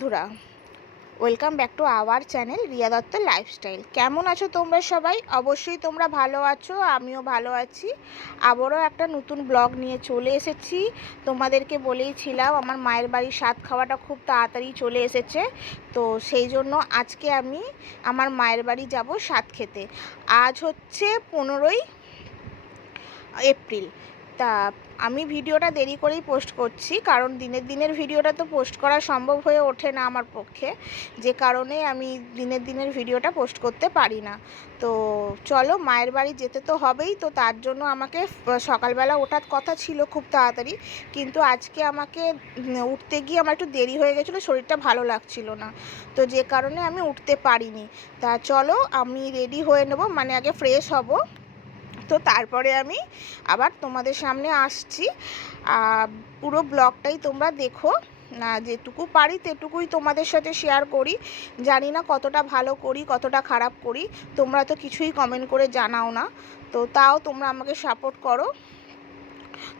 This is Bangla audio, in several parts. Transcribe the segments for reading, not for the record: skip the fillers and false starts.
বন্ধুরা, welcome back to our channel Riya Dutta lifestyle. কেমন আছো তোমরা সবাই? অবশ্যই তোমরা ভালো আছো, আমিও ভালো আছি। আবারও একটা নতুন ব্লগ নিয়ে চলে এসেছি। তোমাদেরকে বলেইছিলাম আমার মায়ের বাড়ির স্বাদ খাওয়াটা খুব তাড়াতাড়ি চলে এসেছে, তো সেই জন্য আজকে আমি আমার মায়ের বাড়ি যাব স্বাদ খেতে। আজ হচ্ছে 15ই এপ্রিল। তা আমি ভিডিওটা দেরি করেই পোস্ট করছি, কারণ দিনের ভিডিওটা তো পোস্ট করা সম্ভব হয়ে ওঠে না আমার পক্ষে, যে কারণে আমি দিনের ভিডিওটা পোস্ট করতে পারি না। তো চলো, মায়ের বাড়ি যেতে তো হবেই, তো তার জন্য আমাকে সকালবেলা ওঠার কথা ছিল খুব তাড়াতাড়ি, কিন্তু আজকে আমাকে উঠতে গিয়ে আমার একটু দেরি হয়ে গেছিলো, শরীরটা ভালো লাগছিল না, তো যে কারণে আমি উঠতে পারিনি। তা চলো আমি রেডি হয়ে নেব, মানে আগে ফ্রেশ হব, তো তারপরে আমি আবার তোমাদের সামনে আসছি। পুরো ব্লগটাই তোমরা দেখো, না যেটুকু পারি তেটুকুই তোমাদের সাথে শেয়ার করি। জানি না কতটা ভালো করি কতটা খারাপ করি, তোমরা তো কিছুই কমেন্ট করে জানাও না, তো তাও তোমরা আমাকে সাপোর্ট করো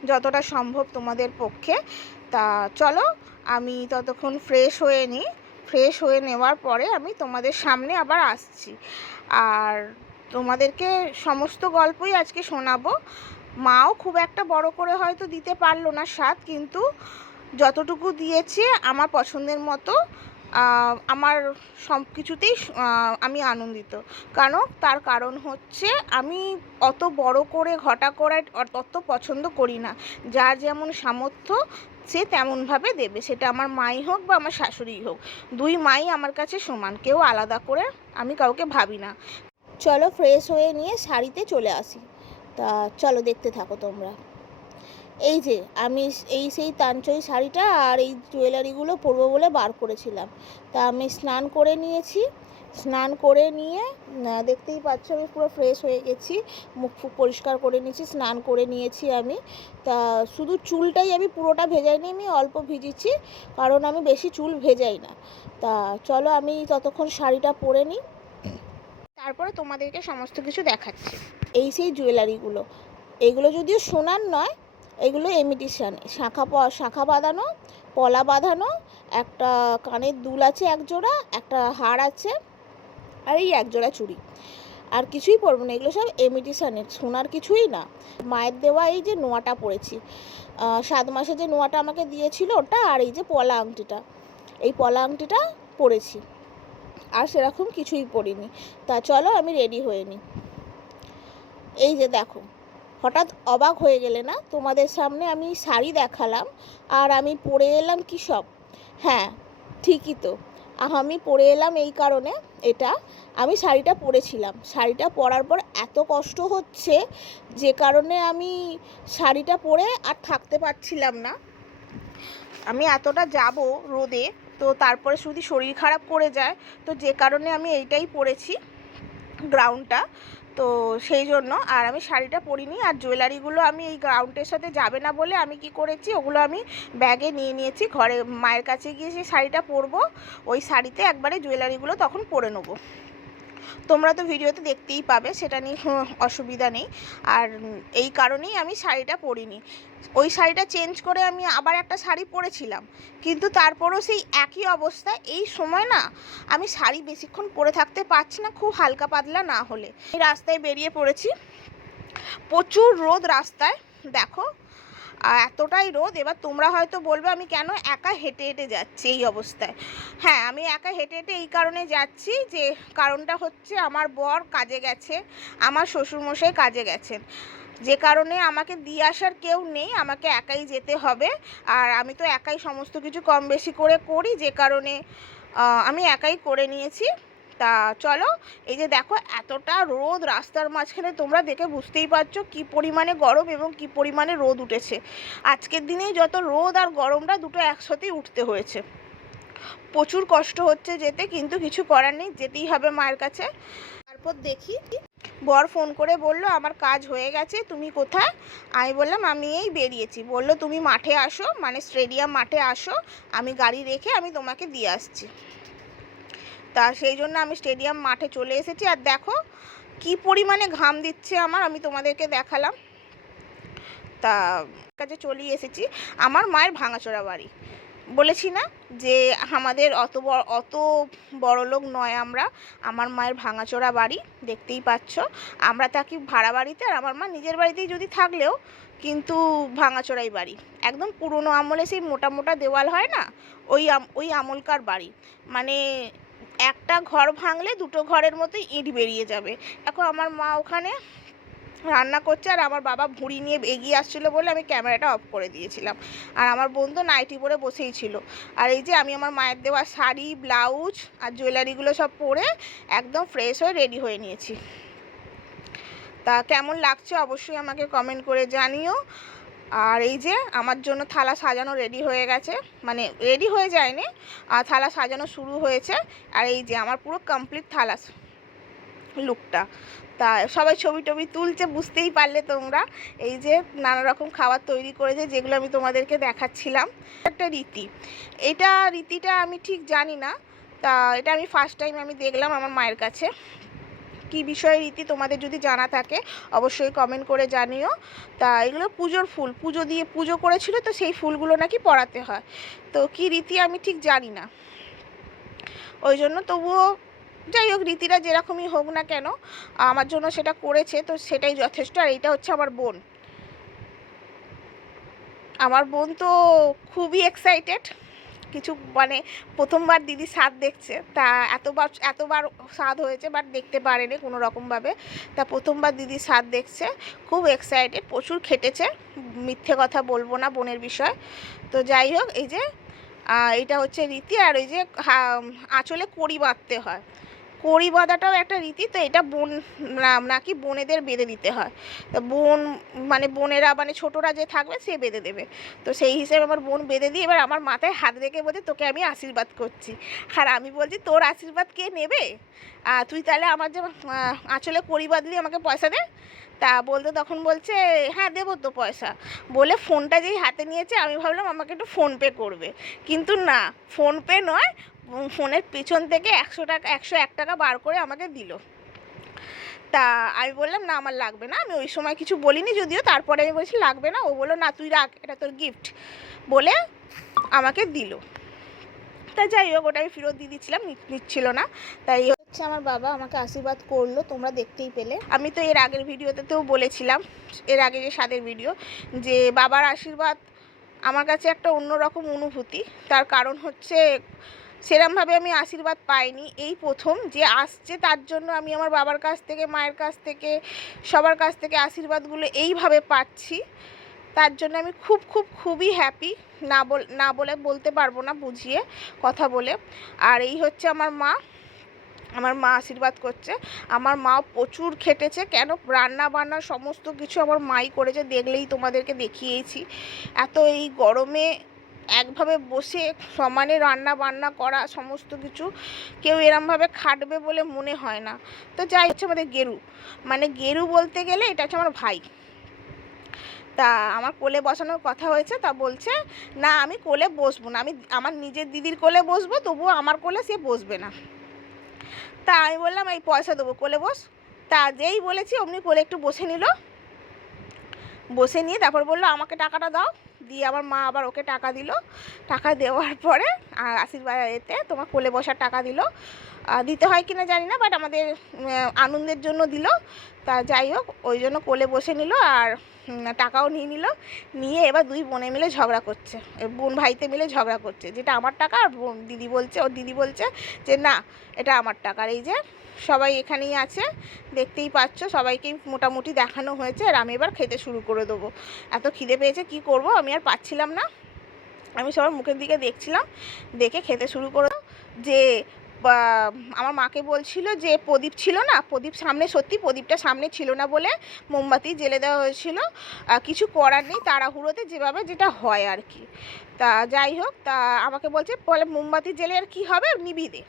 যতটা সম্ভব তোমাদের পক্ষে। তা চলো আমি ততক্ষণ ফ্রেশ হয়ে নিই, ফ্রেশ হয়ে নেওয়ার পরে আমি তোমাদের সামনে আবার আসছি, আর তোমাদেরকে সমস্ত গল্পই আজকে শোনাবো। মাও খুব একটা বড় করে হয়তো দিতে পারলো না স্বাদ, কিন্তু যতটুকু দিয়েছে আমার পছন্দের মতো। আমার সব কিছুতেই আমি আনন্দিত, তার কারণ হচ্ছে আমি অত বড় করে ঘটা করে অত পছন্দ করি না। যার যেমন সামর্থ্য সে তেমনভাবে দেবে, সেটা আমার মাই হোক বা আমার শাশুড়িই হোক, দুই মাই আমার কাছে সমান, কেউ আলাদা করে আমি কাউকে ভাবি না। চলো ফ্রেশ হয়ে নিয়ে শাড়িতে চলে আসি। তা চলো দেখতে থাকো তোমরা। এই যে আমি সেই তানচই শাড়িটা আর এই জুয়েলারিগুলো পরবো বলে বার করেছিলাম। তা আমি স্নান করে নিয়েছি, স্নান করে নিয়ে দেখতেই পাচ্ছ আমি পুরো ফ্রেশ হয়ে গেছি, মুখ ফুক পরিষ্কার করে নিয়েছি, স্নান করে নিয়েছি আমি। তা শুধু চুলটাই আমি পুরোটা ভেজাইনি, আমি অল্প ভিজিছি, কারণ আমি বেশি চুল ভেজাই না। তা চলো আমি ততক্ষণ শাড়িটা পরে নিই, তারপরে তোমাদেরকে সমস্ত কিছু দেখাচ্ছি। এই সেই জুয়েলারিগুলো, এগুলো যদিও সোনার নয়, এগুলো ইমিটেশন, শাখা বাঁধানো, পলা বাঁধানো, একটা কানের দুল আছে এক জোড়া, একটা হার আছে, আর এই এক জোড়া চুড়ি, আর কিছুই পরবো না, এগুলো সব ইমিটেশনের, সোনার কিছুই না। মায়ের দেওয়া এই যে নোয়াটা পরেছি, 7 মাসে যে নোয়াটা আমাকে দিয়েছিল ওটা, আর এই যে পলা আংটিটা, এই পলা আংটিটা পরেছি, আর সেরকম কিছুই পরিনি। তা চলো আমি রেডি হয়ে নিই। এই যে দেখো, হঠাৎ অবাক হয়ে গেলে না, তোমাদের সামনে আমি শাড়ি দেখালাম আর আমি পরে এলাম কি সব। হ্যাঁ ঠিকই তো, আমি পরে এলাম এই কারণে, এটা আমি শাড়িটা পরেছিলাম, শাড়িটা পরার পর এত কষ্ট হচ্ছে, যে কারণে আমি শাড়িটা পরে আর থাকতে পারছিলাম না। আমি এতটা যাব রোদে, তো তারপরে শুধু শরীর খারাপ করে যায়, তো যে কারণে আমি এইটাই পরেছি, গ্রাউন্ডটা, তো সেই জন্য। আর আমি শাড়িটা পরিনি, আর জুয়েলারিগুলো আমি এই গ্রাউন্ডের সাথে যাবে না বলে আমি কি করেছি, ওগুলো আমি ব্যাগে নিয়ে নিয়েছি, ঘরে মায়ের কাছে গিয়ে সেই শাড়িটা পরবো, ওই শাড়িতে একবারে জুয়েলারিগুলো তখন পরে নেবো। তোমরা তো ভিডিওতে দেখতেই পাবে, সেটা নিয়ে অসুবিধা নেই। আর এই কারণেই আমি শাড়িটা পরিনি। ওই শাড়িটা চেঞ্জ করে আমি আবার একটা শাড়ি পরেছিলাম, কিন্তু তারপরও সেই একই অবস্থা। এই সময় না আমি শাড়ি বেশিক্ষণ পরে থাকতে পারছি না, খুব হালকা পাতলা না হলে। এই রাস্তায় বেরিয়ে পড়েছি, প্রচুর রোদ রাস্তায়, দেখো এতটাই রোদ। এবার তোমরা হয়তো বলবে আমি কেন একা হেঁটে হেঁটে যাচ্ছি এই অবস্থায়। হ্যাঁ, আমি একা হেঁটে হেঁটে এই কারণে যাচ্ছি, যে কারণটা হচ্ছে আমার বর কাজে গেছে, আমার শ্বশুরমশাই কাজে গেছেন, যে কারণে আমাকে দিয়ে আসার কেউ নেই, আমাকে একাই যেতে হবে। আর আমি তো একাই সমস্ত কিছু কম বেশি করে করি, যে কারণে আমি একাই করে নিয়েছি। তা চলো, এই যে দেখো এতটা রোদ রাস্তার মাঝখানে, তোমরা দেখে বুঝতেই পারছো কি পরিমাণে গরম এবং কি পরিমাণে রোদ উঠেছে। আজকের দিনেই যত রোদ আর গরমটা দুটো একসাথেই উঠতে হয়েছে, প্রচুর কষ্ট হচ্ছে যেতে, কিন্তু কিছু করার নেই, যেতেই হবে মায়ের কাছে। তারপর দেখি বর ফোন করে বলল আমার কাজ হয়ে গেছে, তুমি কোথায়? আমি বললাম আমি এই বেরিয়েছি। বললো তুমি মাঠে আসো, মানে স্টেডিয়াম মাঠে আসো, আমি গাড়ি রেখে আমি তোমাকে দিয়ে আসছি। তা সেই জন্য আমি স্টেডিয়াম মাঠে চলে এসেছি, আর দেখো কি পরিমাণে ঘাম দিচ্ছে আমার, আমি তোমাদেরকে দেখালাম। তা কাছে চলে এসেছি, আমার মায়ের ভাঙাচোরা বাড়ি, বলেছি না যে আমাদের অত বড়লোক নয় আমরা। আমার মায়ের ভাঙাচোরা বাড়ি, দেখতেই পাচ্ছ। আমরা থাকি ভাড়া বাড়িতে, আর আমার মা নিজের বাড়িতেই যদি থাকলেও কিন্তু ভাঙাচোরাই বাড়ি, একদম পুরনো আমলে সেই মোটা মোটা দেওয়াল হয় না, ওই আমলকার বাড়ি। মানে একটা ঘর ভাঙলে দুটো ঘরের মতো ইট বেরিয়ে যাবে। দেখো আমার মা ওখানে রান্না করছে, আর আমার বাবা ভুঁড়ি নিয়ে এগিয়ে আসছিলো বলে আমি ক্যামেরাটা অফ করে দিয়েছিলাম। আর আমার বোন তো নাইটি পরে বসেই ছিল। আর এই যে আমি আমার মায়ের দেওয়া শাড়ি, ব্লাউজ আর জুয়েলারিগুলো সব পরে একদম ফ্রেশ হয়ে রেডি হয়ে নিয়েছি। তা কেমন লাগছে অবশ্যই আমাকে কমেন্ট করে জানিও। আর এই যে আমার জন্য থালা সাজানো রেডি হয়ে গেছে, মানে রেডি হয়ে যায়নি, আর থালা সাজানো শুরু হয়েছে। আর এই যে আমার পুরো কমপ্লিট থালা লুকটা। তা সবাই ছবি টবি তুলছে, বুঝতেই পারলে তোমরা। এই যে নানা রকম খাবার তৈরি করেছে, যেগুলো আমি তোমাদেরকে দেখাচ্ছিলাম। একটা রীতিটা আমি ঠিক জানি না। তা এটা আমি ফার্স্ট টাইম আমি দেখলাম আমার মায়ের কাছে। কি বিষয়ে রীতি তোমাদের যদি জানা থাকে অবশ্যই কমেন্ট করে জানিও। তা এগুলো পুজোর ফুল, পুজো করেছিল, তো সেই ফুলগুলো নাকি পরাতে হয়। তো কি রীতি আমি ঠিক জানি না, ওই জন্য তবুও যাই হোক, রীতিরা যেরকমই হোক না কেন আমার জন্য সেটা করেছে, তো সেটাই যথেষ্ট। আর এইটা হচ্ছে আমার বোন তো খুবই এক্সাইটেড। কিছু মানে প্রথমবার দিদি স্বাদ দেখছে, তা এতবার স্বাদ হয়েছে বাট দেখতে পারেনি কোনো রকমভাবে। তা প্রথমবার দিদি স্বাদ দেখছে, খুব এক্সাইটেড, প্রচুর খেটেছে, মিথ্যে কথা বলবো না বোনের বিষয়। তো যাই হোক, এই যে এটা হচ্ছে রীতি। আর ওই যে আঁচলে কড়ি বাঁধতে হয়, কড়ি বাঁধাটাও একটা রীতি। তো এটা নাকি বোনেদের বেঁধে দিতে হয়। তো বোনেরা মানে ছোটরা যে থাকবে সে বেঁধে দেবে। তো সেই হিসেবে আমার বোন বেঁধে দিয়ে এবার আমার মাথায় হাত রেখে বলছে তোকে আমি আশীর্বাদ করছি। আর আমি বলছি তোর আশীর্বাদ কে নেবে, তুই তাহলে আমার যে আঁচলে কড়ি বাঁধলি আমাকে পয়সা দে। তা তখন বলছে হ্যাঁ দেবো তো পয়সা, বলে ফোনটা যেই হাতে নিয়েছে আমি ভাবলাম আমাকে একটু ফোনপে করবে, কিন্তু না, ফোনপে নয়, ফোনের পিছন থেকে 101 টাকা বার করে আমাকে দিল। তা আমি বললাম না আমার লাগবে না, আমি ওই সময় কিছু বলিনি, যদিও তারপরে আমি বলছি লাগবে না। ও বললো না তুই রাখ, এটা তোর গিফট, বলে আমাকে দিল। তা যাই হোক, ওটা আমি ফেরত দিয়ে দিচ্ছিলাম, নিচ্ছিল না। তাই হচ্ছে আমার বাবা আমাকে আশীর্বাদ করলো, তোমরা দেখতেই পেলে। আমি তো এর আগের ভিডিওতেও বলেছিলাম, এর আগে যে স্বাদের ভিডিও, যে বাবার আশীর্বাদ আমার কাছে একটা অন্যরকম অনুভূতি। তার কারণ হচ্ছে সেরমভাবে আমি আশীর্বাদ পাইনি, এই প্রথম যে আসছে, তার জন্য আমি আমার বাবার কাছ থেকে, মায়ের কাছ থেকে, সবার কাছ থেকে আশীর্বাদগুলো এইভাবে পাচ্ছি। তার জন্য আমি খুবই হ্যাপি, না বলে বলতে পারবো না, বুঝিয়ে কথা বলে। আর এই হচ্ছে আমার মা আশীর্বাদ করছে। আমার মা প্রচুর খেটেছে, কেন রান্না বান্না সমস্ত কিছু আমার মাই করেছে, দেখলেই তোমাদেরকে দেখিয়েছি। এত এই গরমে একভাবে বসে সমানে রান্না বান্না করা সমস্ত কিছু, কেউ এরমভাবে খাটবে বলে মনে হয় না। তো যাই হচ্ছে আমাদের গেরু বলতে গেলে এটা হচ্ছে আমার ভাই। তা আমার কোলে বসানোর কথা হয়েছে, তা বলছে না আমি কোলে বসবো না, আমি আমার নিজের দিদির কোলে বসবো, তবুও আমার কোলে সে বসবে না। তা আমি বললাম এই পয়সা দেবো, কোলে বস। তা যেই বলেছি অমনি কোলে একটু বসে নিল, বসে নিয়ে তারপর বললো আমাকে টাকাটা দাও। দিয়ে আমার মা আবার ওকে টাকা দিল। টাকা দেওয়ার পরে আশীর্বাদ এতে তোমার কোলে বসার টাকা দিল, দিতে হয় কিনা জানি না, বাট আমাদের আনন্দের জন্য দিল। তা যাই হোক, ওই জন্য কোলে বসে নিল, আর টাকাও নিয়ে নিয়ে এবার দুই বোনে মিলে ঝগড়া করছে, বোন ভাইতে মিলে ঝগড়া করছে, যেটা আমার টাকা। আর দিদি বলছে যে না এটা আমার টাকা। আর এই যে সবাই এখানেই আছে, দেখতেই পাচ্ছ, সবাইকেই মোটামুটি দেখানো হয়েছে। আর আমি এবার খেতে শুরু করে দেবো, এত খিদে পেয়েছে কি করব, আমি আর পাচ্ছিলাম না। আমি সবার মুখের দিকে দেখছিলাম, দেখে খেতে শুরু করে। যে আমার মাকে বলছিল যে প্রদীপ ছিল না, সত্যি প্রদীপটা সামনে ছিল না বলে মোমবাতি জ্বেলে দেওয়া হয়েছিল। কিছু করার নেই, তাড়াহুড়োতে যেটা হয় আর কি। তা যাই হোক, তা আমাকে বলে মোমবাতি জ্বেলে আর কী হবে, নিভিয়ে দে।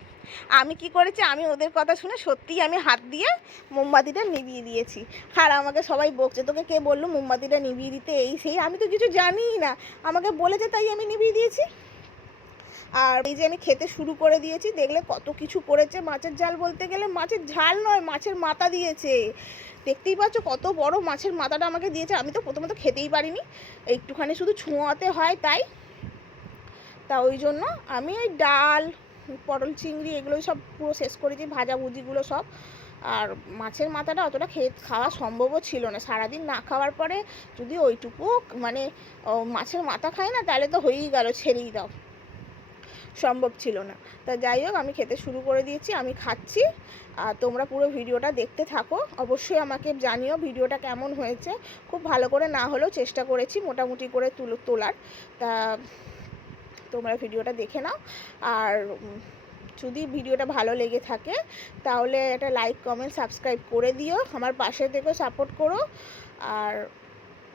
আমি কি করেছি, আমি ওদের কথা শুনে সত্যিই আমি হাত দিয়ে মোমবাতিটা নিভিয়ে দিয়েছি। আর আমাকে সবাই বকছে তোকে কে বললো মোমবাতিটা নিভিয়ে দিতে, এই সেই, আমি তো কিছু জানিই না, আমাকে বলেছে তাই আমি নিভিয়ে দিয়েছি। আর এই যে আমি খেতে শুরু করে দিয়েছি, দেখলে কত কিছু করেছে। মাছের ঝাল বলতে গেলে মাছের ঝাল নয়, মাছের মাথা দিয়েছে, দেখতেই পাচ্ছ কত বড় মাছের মাথাটা আমাকে দিয়েছে। আমি তো প্রথমত খেতেই পারিনি, একটুখানি শুধু ছোঁয়াতে হয় তাই। তা ওই জন্য আমি ওই ডাল, পটল চিংড়ি এগুলো সব পুরো শেষ করেছি, ভাজাভুজিগুলো সব। আর মাছের মাথাটা অতটা খাওয়া সম্ভবও ছিল না। সারাদিন না খাওয়ার পরে যদি ওইটুকু মানে মাছের মাথা খাই না, তাহলে তো হয়েই গেল, ছেড়েই দাও, সম্ভব ছিল না। তা যাই হোক, আমি খেতে শুরু করে দিয়েছি, আমি খাচ্ছি। আর তোমরা পুরো ভিডিওটা দেখতে থাকো, অবশ্যই আমাকে জানিও ভিডিওটা কেমন হয়েছে। খুব ভালো করে না হলেও চেষ্টা করেছি মোটামুটি করে তোলার। তা তোমরা ভিডিওটা দেখে নাও। আর যদি ভিডিওটা ভালো লেগে থাকে তাহলে একটা লাইক, কমেন্ট, সাবস্ক্রাইব করে দিও, আমার পাশে থেকে সাপোর্ট করো। আর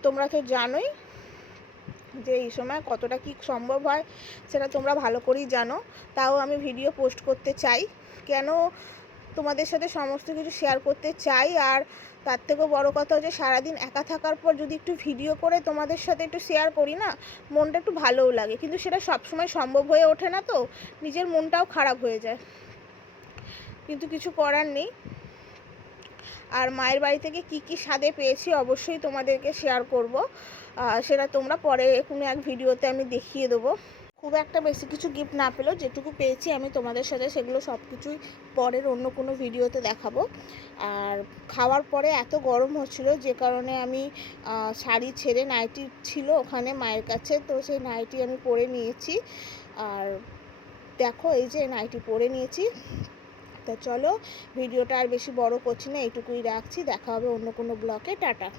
তোমরা তো জানোই যে এই সময় কতটা কি সম্ভব হয়, সেটা তোমরা ভালো করেই জানো। তাও আমি ভিডিও পোস্ট করতে চাই, কেন তোমাদের সাথে সমস্ত কিছু শেয়ার করতে চাই। আর তার থেকেও বড় কথা হচ্ছে, সারাদিন একা থাকার পর যদি একটু ভিডিও করে তোমাদের সাথে একটু শেয়ার করি না, মনটা একটু ভালোও লাগে। কিন্তু সেটা সবসময় সম্ভব হয়ে ওঠে না, তো নিজের মনটাও খারাপ হয়ে যায়, কিন্তু কিছু করার নেই। আর মায়ের বাড়ি থেকে কি কি স্বাদে পেয়েছি অবশ্যই তোমাদেরকে শেয়ার করব, সেটা তোমরা পরে কোনো এক ভিডিওতে আমি দেখিয়ে দেবো। খুব একটা বেশি কিছু গিফট না পেলেও যেটুকু পেয়েছি আমি তোমাদের সাথে সেগুলো সব কিছুই পরের অন্য কোনো ভিডিওতে দেখাবো। আর খাওয়ার পরে এত গরম হচ্ছিলো, যে কারণে আমি শাড়ি ছেড়ে নাইটি ছিল ওখানে মায়ের কাছে, তো সেই নাইটি আমি পরে নিয়েছি। আর দেখো, এই যে নাইটি পরে নিয়েছি। তা চলো, ভিডিওটা আর বেশি বড় করছি না, এইটুকুই রাখছি। দেখা হবে অন্য কোনো ব্লগে। টাটা।